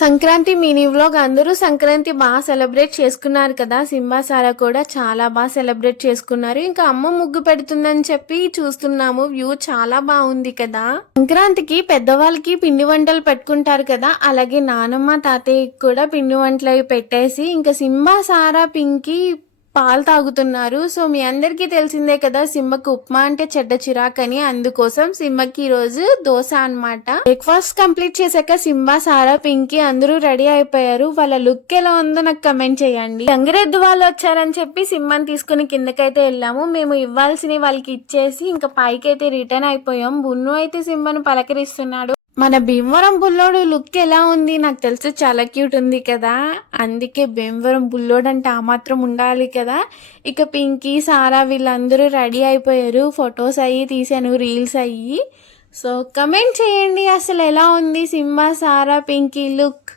Sankranti mini vlog. అందరూ సంక్రాంతి బాగా celebrate చేసుకున్నారు కదా. సింబా సారా కూడా చాలా బాగా సెలబ్రేట్ చేసుకున్నారు. ఇంకా అమ్మ ముగ్గు పెడుతుందని చెప్పి చూస్తున్నాము. వ్యూ చాలా బాగుంది కదా. సంక్రాంతికి పెద్దవాళ్ళకి పిండి వంటలు పెట్టుకుంటారు కదా, అలాగే నానమ్మ తాతయ్యకి కూడా పిండి వంటలు అవి పెట్టేసి ఇంకా సింబా సారా పింకి పాలు తాగుతున్నారు. సో మీ అందరికీ తెలిసిందే కదా, సింబకి ఉప్మా అంటే చెడ్డ చిరాకని. అందుకోసం సింబకి ఈ రోజు దోశ అన్నమాట. బ్రేక్ఫాస్ట్ కంప్లీట్ చేశాక సింబా సారా పింకి అందరూ రెడీ అయిపోయారు. వాళ్ళ లుక్ ఎలా ఉందో నాకు కమెంట్ చేయండి. గంగిరెద్దు వాళ్ళు వచ్చారని చెప్పి సింబాని తీసుకుని కిందకైతే వెళ్ళాము. మేము ఇవ్వాల్సినవి వాళ్ళకి ఇచ్చేసి ఇంకా పైకి అయితే రిటర్న్ అయిపోయాం. బున్ను అయితే సింబాను పలకరిస్తున్నాడు. మన భీమవరం బుల్లోడు లుక్ ఎలా ఉంది? నాకు తెలిసి చాలా క్యూట్ ఉంది కదా. అందుకే భీమవరం బుల్లోడు అంటే ఆ మాత్రం ఉండాలి కదా. ఇక పింకీ సారా వీళ్ళందరూ రెడీ అయిపోయారు. ఫొటోస్ అయ్యి తీసాను, రీల్స్ అయ్యి. సో కమెంట్ చేయండి అసలు ఎలా ఉంది సింబా సారా పింకీ లుక్.